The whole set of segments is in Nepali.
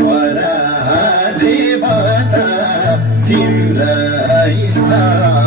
वरा देवता तिम्रै साराना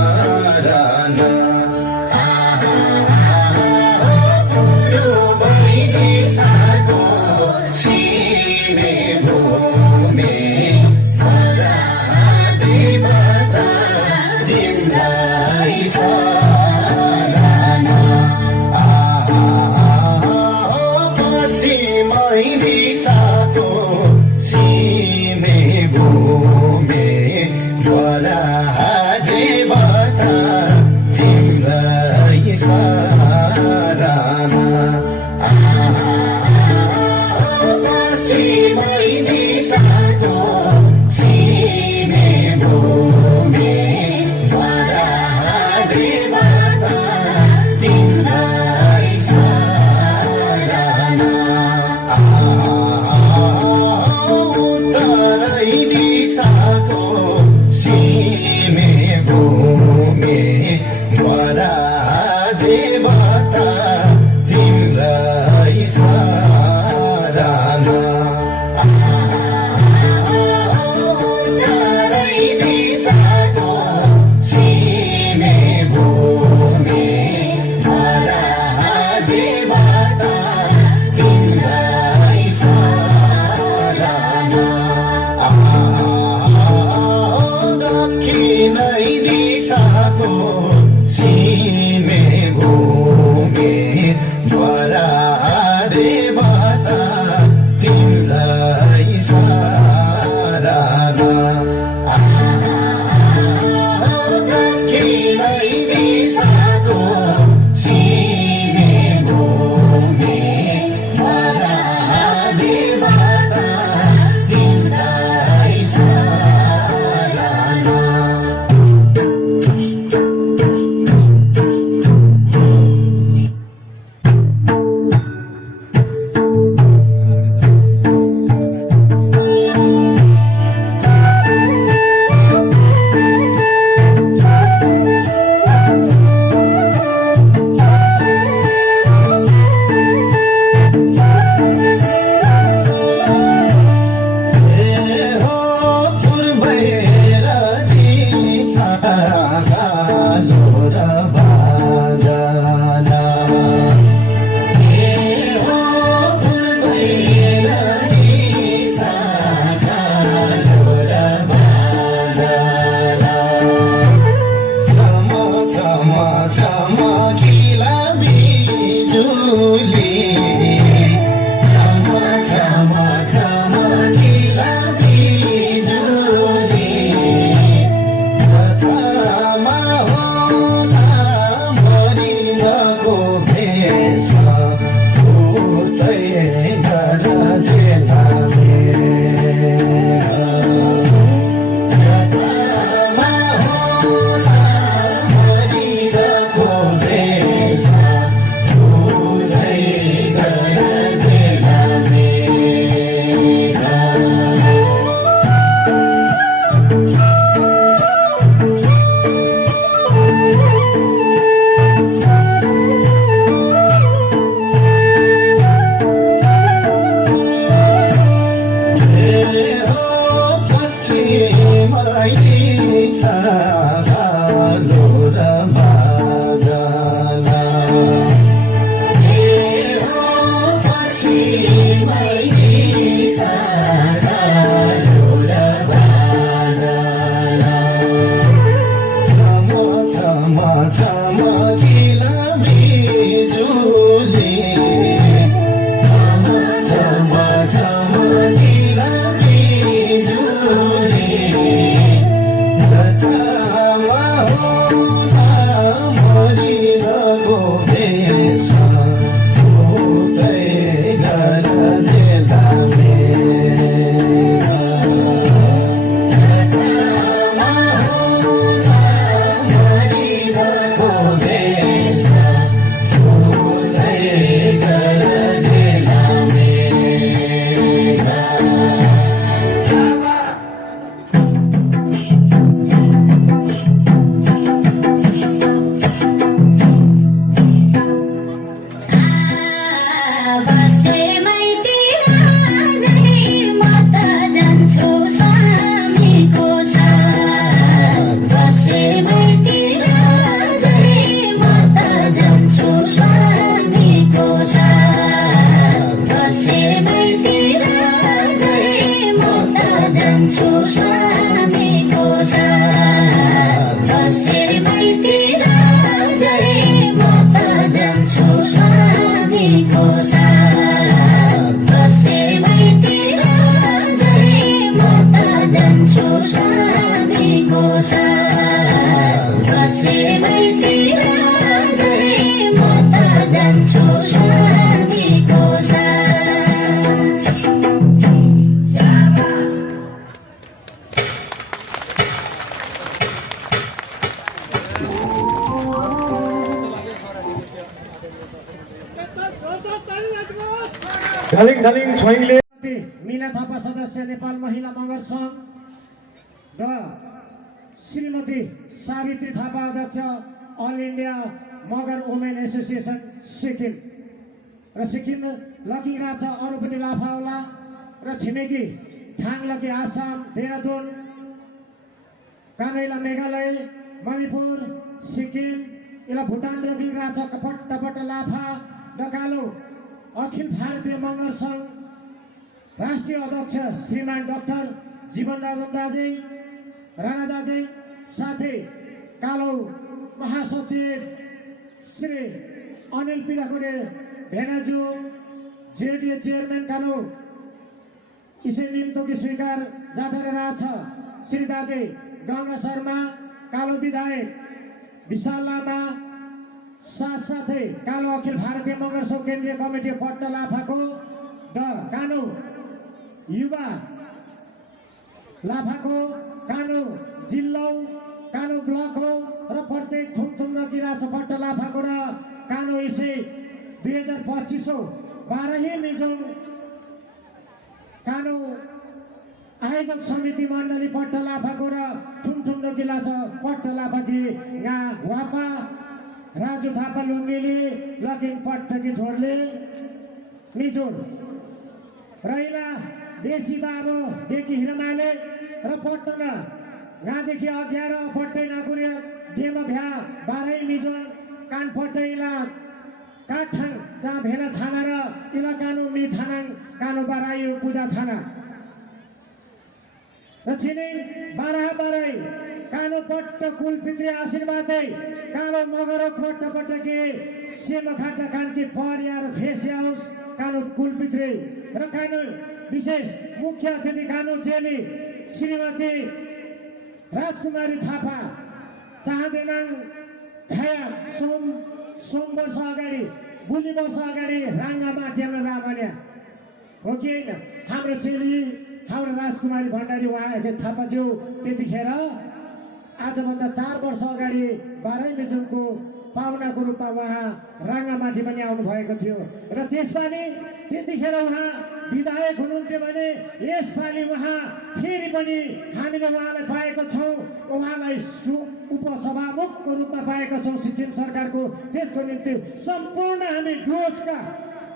जान्छु स्वामीको साथ कसरी भइतिर जय म त जान्छु स्वामीको साथ कसरी भइतिर जय म त जान्छु स्वामीको साथ कसरी भइतिर जय म त जान्छु स्वामीको साथ ढलिङ छोइङले मिना थापा सदस्य नेपाल महिला मगर सङ्घ र श्रीमती सावित्री थापा अध्यक्ष all India Magar women association Sikkim र सिक्किम लकिरहेछ अरू पनि लाफाउला र छिमेकी ठाङ लकी आसाम देहरादुन कानैला मेघालय मणिपुर सिक्किम यसलाई भुटान रोकिरहेछ पट्ट लाफा डकालो अखिल भारतीय मगर सङ्घ राष्ट्रिय अध्यक्ष श्रीमान डाक्टर जीवन राजन दाजै राणा दाजै साथै कालो महासचिव श्री अनिल पिराकोडे भेनाजु जेडिए चेयरम्यान कालो इसै निम्तोकी स्वीकार जाटेर रहेछ श्री दाजै गङ्गा शर्मा कालो विधायक विशाल लामा साथसाथै कालो अखिल भारतीय मगर सङ्घ केन्द्रीय कमिटी पट्ट लाफाको र कानो युवा लाफाको कानो जिल्ला कानो ब्लक हो र प्रत्येक थुमथुम नकिरहेछ पट्ट लाफाको र कानो यसै 2025 बाह्रही मिजोङ कानो आयोजक समिति मण्डली पट्ट लाफाको र ठुमठुम नकिला छ पट्ट लाफाकी यहाँ वापा राजु थापा लुङ्गेली लकिङ पट्टकी छोरले निचोर रैला देशी दाबो देखि हिरमाले र पट्टन गादेखि 11 पट्टै नगुर्या डेमा भ्या बाह्रै मिजोङ कान पट्टैला काठाङ जहाँ भेला छाना र इला कानु मि थानाङ कानु बारायो पूजा छाना र छिनै बाराई कानो पट्ट कुलपित्री आशीर्वादै कालो मगरो पट्ट के सेम खाटा कानकी परियार फेस्याउस कानो कुलपित्री र कानो विशेष मुख्य अतिथि कानो चेली श्रीमती राजकुमारी थापा चाहदेनाङ खाया सोम वर्ष अगाडि बुली वर्ष अगाडि राङ्गा माट्यामा रामन्या हो कि होइन हाम्रो चेली हाम्रो राजकुमारी भण्डारी उहाँ थापाज्यू त्यतिखेर आजभन्दा 4 वर्ष अगाडि बाह्रै मिजोङको पाहुनाको रूपमा उहाँ राङ्गामाटी पनि आउनु भएको थियो र त्यसपालि त्यतिखेर उहाँ विधायक हुनुहुन्थ्यो भने यसपालि उहाँ फेरि पनि हामीले उहाँलाई पाएको छौँ उहाँलाई उपसभामुखको रूपमा पाएका छौँ सिक्किम सरकारको त्यसको निम्ति सम्पूर्ण हामी डुवर्सका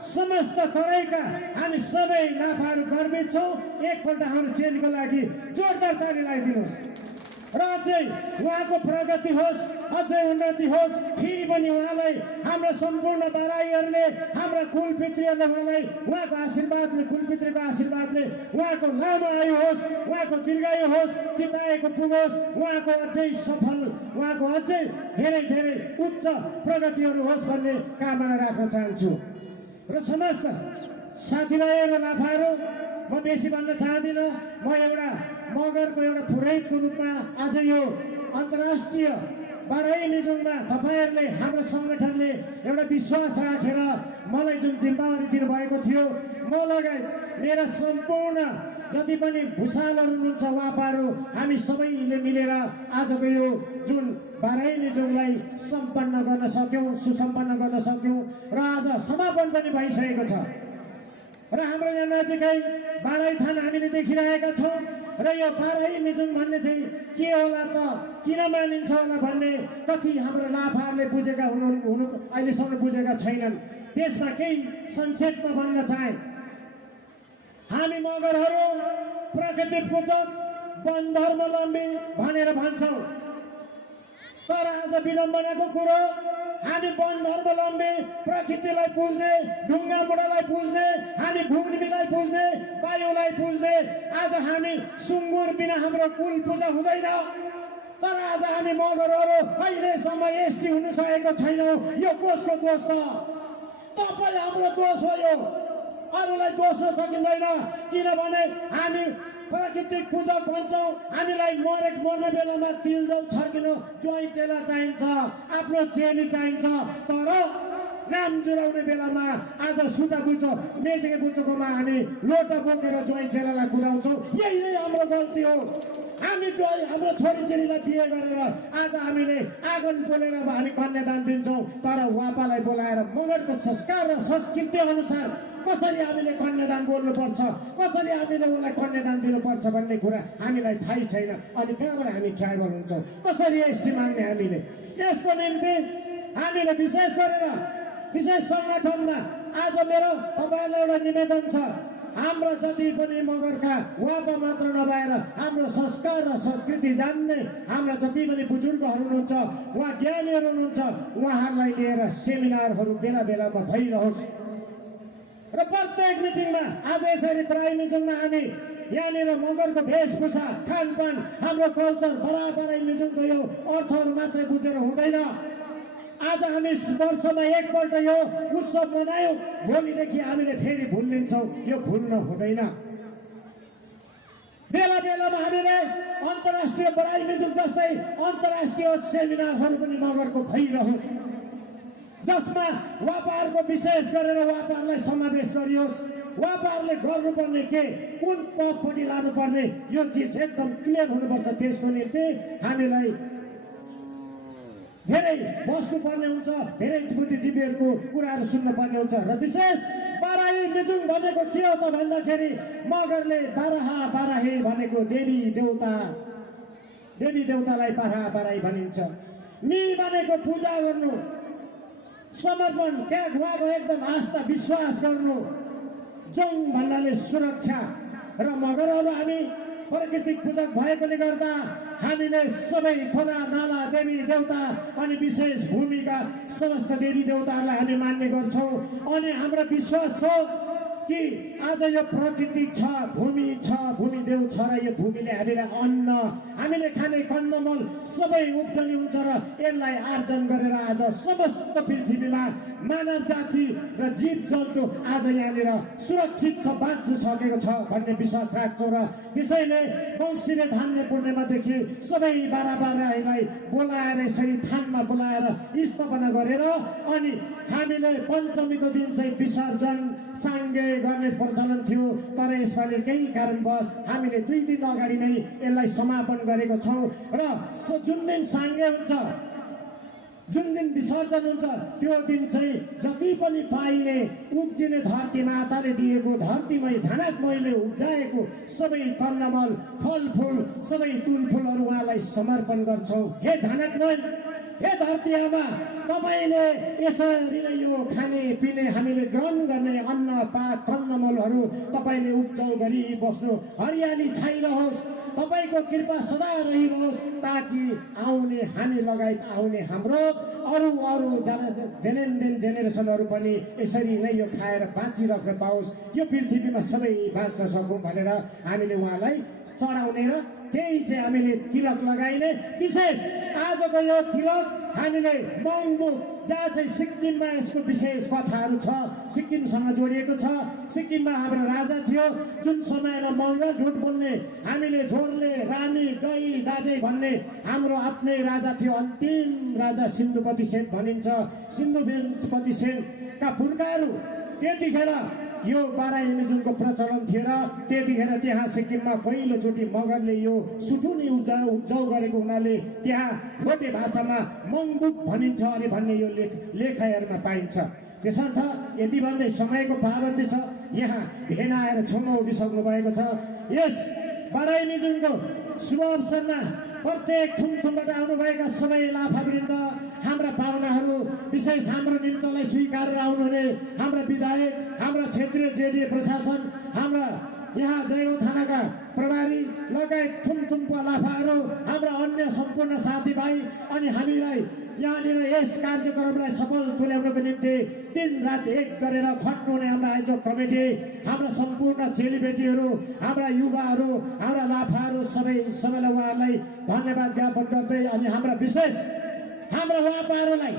समस्त तराईका हामी सबै लाफाहरू गर्वित छौँ एकपल्ट हाम्रो चेलीको लागि जोरदार ताली लगाइदिनुहोस् र अझै उहाँको प्रगति होस् अझै उन्नति होस् फेरि पनि उहाँलाई हाम्रो सम्पूर्ण बाराईहरूले हाम्रा कुलपितृहरूले उहाँलाई उहाँको आशीर्वादले कुलपितृको आशीर्वादले उहाँको लामो आयु होस् उहाँको दीर्घायु होस् चिताएको पुगोस् उहाँको अझै सफल उहाँको अझै धेरै धेरै उच्च प्रगतिहरू होस् भन्ने कामना राख्न चाहन्छु र समस्त साथीभाइहरू लाफाहरू म बेसी भन्न चाहदिनँ म एउटा मगरको एउटा पुरोहितको रूपमा आज यो अन्तर्राष्ट्रिय बाह्रै मिजोङमा तपाईँहरूले हाम्रो सङ्गठनले एउटा विश्वास राखेर मलाई जुन जिम्मेवारी दिनुभएको थियो म लगायत मेरा सम्पूर्ण जति पनि भुषालहरू हुनुहुन्छ वापाहरू हामी सबैले मिलेर आजको यो जुन बाह्रै मिजोङलाई सम्पन्न गर्न सक्यौँ सुसम्पन्न गर्न सक्यौँ र आज समापन पनि भइसकेको छ र हाम्रो यहाँ नजिकै बाह्रै थान हामीले देखिरहेका छौँ र यो बाह्रै मिजोङ भन्ने चाहिँ के होला त किन मानिन्छ होला भन्ने कति हाम्रो लाफाहरूले बुझेका हुनु अहिलेसम्म बुझेका छैनन् त्यसमा केही संक्षेपमा भन्न चाहे हामी मगरहरू प्रकृति पूजक वन धर्मावलम्बी भनेर भन्छौँ तर आज विडम्बनाको कुरो हामी वन धर्मावलम्बी, प्रकृतिलाई पुज्ने, ढुङ्गा मुढालाई पुज्ने, हामी भूमिलाई पुज्ने, वायुलाई पुज्ने। आज हामी सुँगुर बिना हाम्रो कुल पूजा हुँदैन। तर आज हामी मगरहरू अहिलेसम्म एसटी हुन सकेको छैनौँ। यो कसको दोष छ? तपाईँ हाम्रो दोष हो यो। अरूलाई दोष सकिँदैन, किनभने हामी प्राकृतिक पूजा भन्छौँ। हामीलाई मर्ने बेलामा तिलजौ छर्किनु ज्वाइँ चेला चाहिन्छ, आफ्नो चेली चाहिन्छ। तर नाम जुराउने बेलामा आज सुता बुझ्छ, मेचेको बुझ्छकोमा हामी लोटा बोकेर ज्वाइँ चेलालाई कुदाउँछौँ। यही नै हाम्रो गल्ती हो। हामी हाम्रो छोरीचेलीलाई बिहे गरेर आज हामीले आँगन पोलेर हामी कन्यादान दिन्छौँ। तर वापालाई बोलाएर मगरको संस्कार र संस्कृति अनुसार कसरी हामीले कन्यादान बोल्नुपर्छ, कसरी हामीले उसलाई कन्यादान दिनुपर्छ भन्ने कुरा हामीलाई थाहै छैन। अनि कहाँबाट हामी ट्राइबल हुन्छौँ? कसरी एसटी माग्ने हामीले? यसको निम्ति हामीले विशेष सङ्गठनमा आज मेरो तपाईँहरूलाई एउटा निवेदन छ। हाम्रो जति पनि मगरका वापा मात्र नभएर हाम्रो संस्कार र संस्कृति जान्ने हाम्रा जति पनि बुजुर्गहरू हुनुहुन्छ, उहाँ ज्ञानीहरू हुनुहुन्छ, उहाँहरूलाई लिएर सेमिनारहरू बेला बेलामा भइरहोस्। र प्रत्येक मिटिङमा आज यसरी प्राइम मिटिङमा हामी यहाँनिर मगरको वेशभूषा, खानपान, हाम्रो कल्चर बराबरै मिटिङको यो अर्थहरू मात्रै बुझेर हुँदैन। आज हामी वर्षमा एकपल्ट यो उत्सव मनायौँ, भोलिदेखि हामीले फेरि भुलिन्छौँ। यो भुल्न हुँदैन। बेला बेलामा हामीले अन्तर्राष्ट्रिय बराई मिटिङ जस्तै अन्तर्राष्ट्रिय सेमिनारहरू पनि मगरको भइरहोस्, जसमा वापाहरूको विशेष गरेर वापाहरूलाई समावेश गरियोस्। वापाहरूले गर्नुपर्ने के, कुन पथपट्टि लानुपर्ने, यो चिज एकदम क्लियर हुनुपर्छ। त्यसको निम्ति हामीलाई धेरै बस्नुपर्ने हुन्छ, धेरै बुद्धिजीवीहरूको कुराहरू सुन्नुपर्ने हुन्छ। र विशेष बाराही मिजुङ भनेको के हो त भन्दाखेरि मगरले बाराहे भनेको देवी देवतालाई बाराही भनिन्छ। नि भनेको पूजा गर्नु, समर्पण, त्यहाँ उहाँको एकदम आस्था विश्वास गर्नु। जोङ भन्नाले सुरक्षा। र मगरहरू हामी प्राकृतिक पूजक भएकोले गर्दा हामीले सबै खोला नाला देवी देवता अनि विशेष भूमिका समस्त देवी देवताहरूलाई हामी मान्ने गर्छौँ। अनि हाम्रो विश्वास छ कि आज यो प्रकृति छ, भूमि देव छ र यो भूमिले हामीलाई अन्न, हामीले खाने कन्दमूल सबै उब्जनी हुन्छ र यसलाई आर्जन गरेर आज समस्त पृथ्वीमा मानव जाति र जीव जन्तु आज यहाँनिर सुरक्षित छ, बाँच्नु सकेको छ भन्ने विश्वास राख्छौँ। र त्यसैले वंशीले धान्य पूर्णिमादेखि सबै बाराबारालाई बोलाएर यसरी थानमा बोलाएर स्थापना गरेर अनि हामीले पञ्चमीको दिन चाहिँ विसर्जन साङ्गे गर्ने प्रचलन थियो। तर यसपालि केही कारणवश हामीले 2 दिन अगाडि नै यसलाई समापन गरेको छौँ। र जुन दिन साङ्गे हुन्छ, जुन दिन विसर्जन हुन्छ, त्यो दिन चाहिँ जति पनि पाइने उब्जिने धरती माताले दिएको धरतीमै झानकमैले उब्जाएको सबै कन्दमल फलफुल सबै तुलफुलहरू उहाँलाई समर्पण गर्छौँ। हे झानकमै, हे धरती आमा, तपाईँले यसरी नै यो खाने पिने हामीले ग्रहण गर्ने अन्न पात कन्दमूलहरू तपाईँले उब्जाउ गरी बस्नु, हरियाली छाइरहोस्, तपाईँको कृपा सदा रहिरहोस्, ताकि आउने हामी लगायत आउने हाम्रो अरू दिन जेनेरेसनहरू पनि यसरी नै यो खाएर बाँचिराख्न पाओस्, यो पृथ्वीमा सबै बाँच्न सकौँ भनेर हामीले उहाँलाई चढाउने र त्यही चाहिँ हामीले तिलक लगाइने। विशेष आजको यो तिलक हामीले मङ्बुक, जहाँ चाहिँ सिक्किममा यसको विशेष कथाहरू छ, सिक्किमसँग जोडिएको छ। सिक्किममा हाम्रो राजा थियो, जुन समयमा मगर ढुट बोल्ने, हामीले झोरले रानी गई दाजै भन्ने हाम्रो आफ्नै राजा थियो। अन्तिम राजा सिन्धुपति सेन भनिन्छ। सिन्धुपति सेनका पुर्खाहरू त्यतिखेर यो बाराही मिजुङको प्रचलन थियो र त्यतिखेर त्यहाँ सिक्किममा पहिलोचोटि मगरले यो सुटुनी उब्जाउ गरेको हुनाले त्यहाँ भोटे भाषामा मङ्बुक भनिन्छ अरे भन्ने यो लेखाइहरूमा पाइन्छ। त्यसर्थ यति भन्दै समयको पाबन्दी छ, यहाँ भेना आएर छेउमा उभिसक्नु भएको छ। यस बाराही मिजुङको शुभ अवसरमा प्रत्येक थुमथुमबाट आउनुभएका सबै लाफावृन्द, हाम्रा पाहुनाहरू, विशेष हाम्रो निम्तलाई स्वीकारेर आउनुहुने हाम्रा विधायक, हाम्रा क्षेत्रीय जेडीए प्रशासन, हाम्रा यहाँ जयगाउँ थानाका प्रभारी लगायत थुमथुमका लाफाहरू हाम्रा अन्य सम्पूर्ण साथीभाइ अनि हामीलाई यहाँनिर यस कार्यक्रमलाई सफल तुल्याउनको निम्ति दिनरात एक गरेर खट्नुहुने हाम्रा आयोजक कमिटी, हाम्रा सम्पूर्ण चेलीबेटीहरू, हाम्रा युवाहरू, हाम्रा लाफाहरू सबैलाई उहाँहरूलाई धन्यवाद ज्ञापन गर्दै अनि हाम्रा विशेष हाम्रा वापाहरूलाई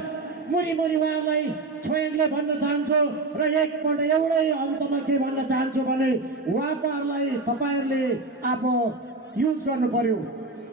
मुरी उहाँहरूलाई छोयाङले भन्न चाहन्छु र एकपल्ट एउटै अन्तमा के भन्न चाहन्छु भने वापाहरूलाई तपाईँहरूले अब युज गर्नु पर्यो।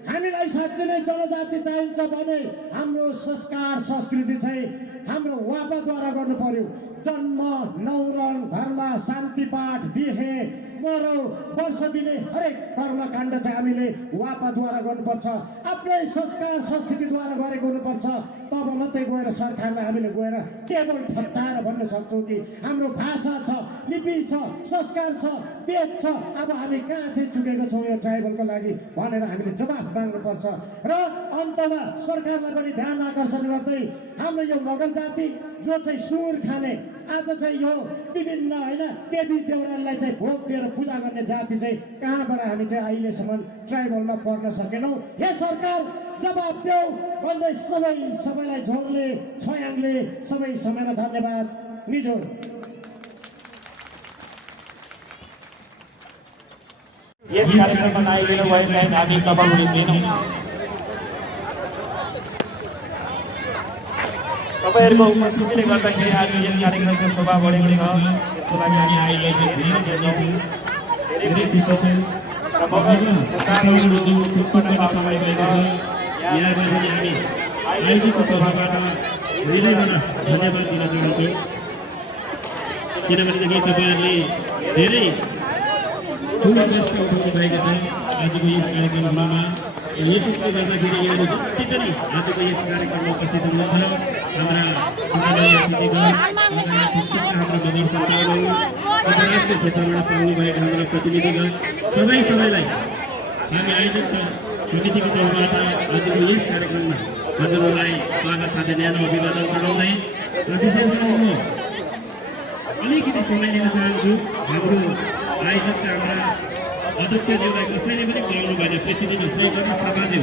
हामीलाई साँच्चै नै जनजाति चाहिन्छ भने हाम्रो संस्कार संस्कृति चाहिँ हाम्रो वापाद्वारा गर्नु पर्यो। जन्म न्वारन घरमा शान्ति पाठ बिहे मरौ वर्ष दिने हरेक कर्मकाण्ड चाहिँ हामीले वापाद्वारा गर्नुपर्छ, आफ्नै संस्कार संस्कृतिद्वारा गरेको हुनुपर्छ। तब मात्रै गएर सरकारलाई हामीले गएर टेबल ठट्टाएर भन्न सक्छौँ कि हाम्रो भाषा छ, लिपि छ, संस्कार छ, वेद छ, अब हामी कहाँ चाहिँ चुकेको छौँ यो ट्राइबलको लागि भनेर हामीले जवाफ माग्नुपर्छ। र अन्तमा सरकारलाई पनि ध्यान आकर्षण गर्दै हाम्रो यो मगर जाति जो चाहिँ सुँगुर खाने आज चाहिँ यो विभिन्न होइन देवी देउरालाई चाहिँ भोग दिएर पूजा गर्ने जाति चाहिँ कहाँबाट हामी चाहिँ अहिलेसम्म ट्राइबलमा पर्न सकेनौँ। हे सरकार जवाब देऊ भन्दै सबैलाई झोरले छोयाङले सबै समयमा धन्यवाद निजोर। यस कार्यक्रममा आइदिनु भएका हामी तपाईँहरू दिनौँ। तपाईँहरूको उपस्थितिले गर्दाखेरि आज यस कार्यक्रमको शोभा बढेको छ। त्यसको लागि हामी आइरहेको धेरै खुसी छौँ र आयोजकको तर्फबाट हृदयबाट धन्यवाद दिन चाहन्छु। किनभनेदेखि तपाईँहरूले धेरै ठुलो कष्ट उठाउनु भएको छ आजको यस कार्यक्रममा। यसोस्ले गर्दाखेरि यहाँहरू जति पनि आजको यस कार्यक्रममा उपस्थित हुनुहुन्छ हाम्रा जिल्ला हाम्रा मगर सन्तानहरू अन्तर्राष्ट्रिय क्षेत्रबाट पाउनुभएका हाम्रा प्रतिनिधिगण सबैलाई हामी आयोजक समितिको तर्फबाट आजको यस कार्यक्रममा हजुरहरूलाई उहाँका साथै न्यानो अभिवादन जनाउँदै र विशेष गरी म अलिकति समय लिन चाहन्छु। हाम्रो आयोजकका हाम्रा अध्यक्षज्यूलाई कसैले पनि बोलाउनु भएन, प्रेसिडेन्ट श्री जगदीश थापाज्यू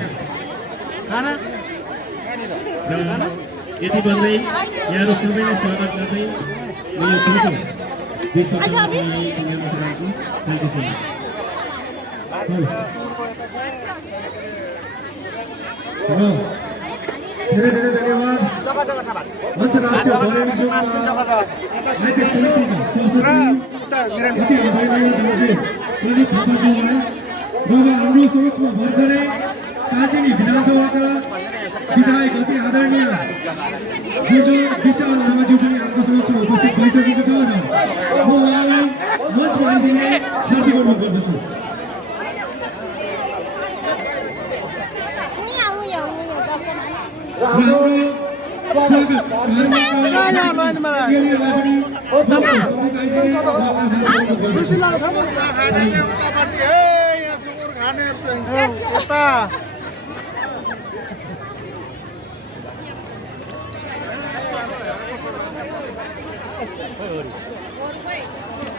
र यति भन्दै यहाँहरू सबैलाई स्वागत गर्दै म यो छोटो दुई शब्दलाई टुङ्ग्याउन चाहन्छु। Thank you so much. धेरै धेरै धन्यवाद। अन्तर्राष्ट्रिय साहित्यिक समितिका प्रदीप थापाज्यूलाई र हाम्रो समक्षमा भर्खरै कालचिनी विधानसभाका विधायक अति आदरणीय जो विशाल लामाज्यू पनि हाम्रो समक्षमा उपस्थित भइसकेको छ र म उहाँलाई मञ्चमा आइदिने हार्दिक अनुरोध गर्दछु।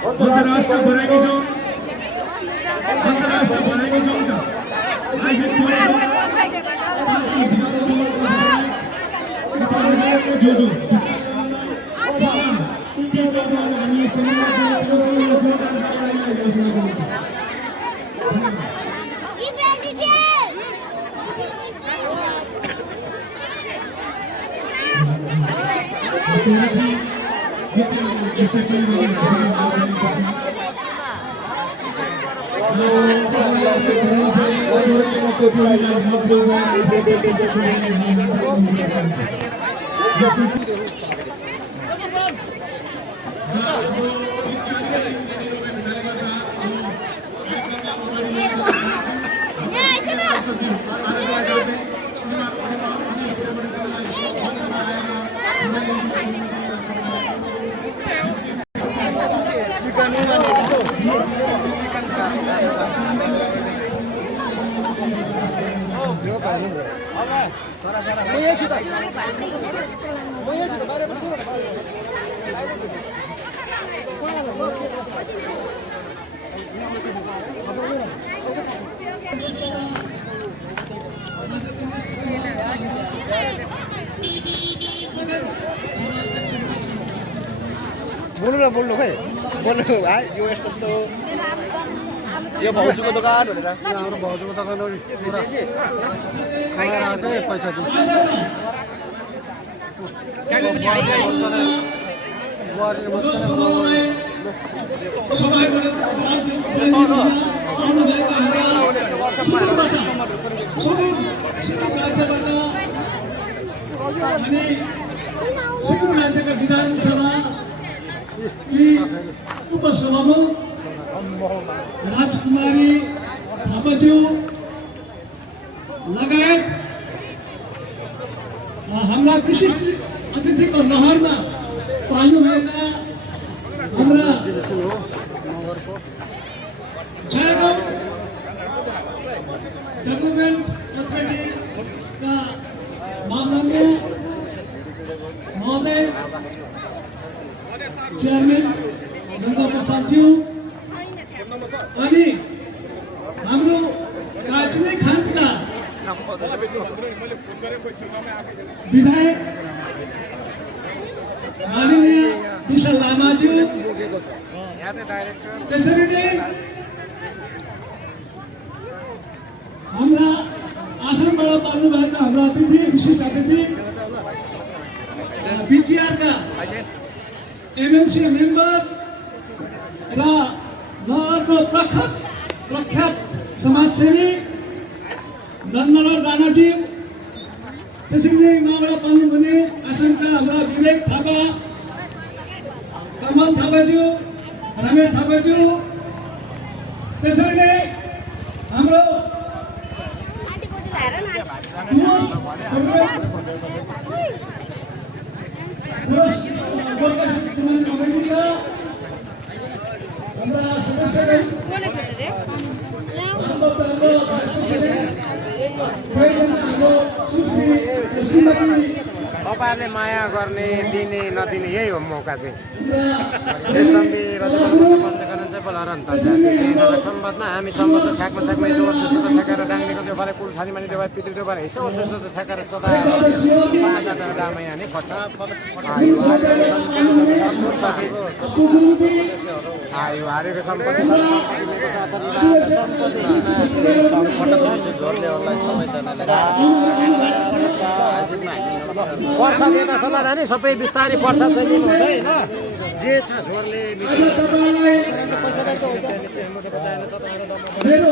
अन्तर्राष्ट्रिय बराइनी जोनका आयोजक बोल्नु खै बोल्नु भाइ यो यस्तो यस्तो यो भाउजूको दोकान भनेर हाम्रो भाउजूको दोकान हो नि पुरा आउँछ पैसा चाहिँ सिक्किम राज्यका विधानसभा कि उपसभामुख राजकुमारी थापाज्यू लगायत हाम्रा विशिष्ट अतिथिको लहरमा पाल्नुभएका हाम्रा जयगाउँ डेभलपमेन्ट अथोरिटीका मामलाको महोदय चेयरमैन दुर्गा प्रसादज्यू अनि हाम्रो कालचिनी खानका विधायक माननीय विशाल लामाज्यू त्यसरी नै हाम्रा आश्रमबाट पाल्नुभएका हाम्रा अतिथि विशिष्ट अतिथि बिटिआरका एमएलसी मेम्बर र नगरको प्रख्यात समाजसेवी नन्दलाल राणाजी त्यसरी नै उहाँबाट पाल्नुहुने आश्रमका हाम्रा विवेक थापा कमल थापाज्यू रमेश थापाज्यू त्यसरी नै हाम्रो तपाईँहरूले माया गर्ने दिने नदिने यही हो मौका चाहिँ यस सम्बी रजगरण चाहिँ बोलाएर नि त सम्बन्धमा हामी सम्बन्ध छ्याकमा छ्याकमा यसो वर्ष सुता छ्याकेर डाङ्गेको त्यो भएर कुल थाली माने त्यो भएर पितृ त्यो भएर यसो वर्ष सुता छ्याकेर सदाएर समाचार डामा यहाँ नि खट्टा आयो हारेको सम्पत्ति वर्षा दिँदा सल्लाह रानी सबै बिस्तारै वर्षा चाहिँ लिनुहुन्छ होइन जे छ झोरले मेरो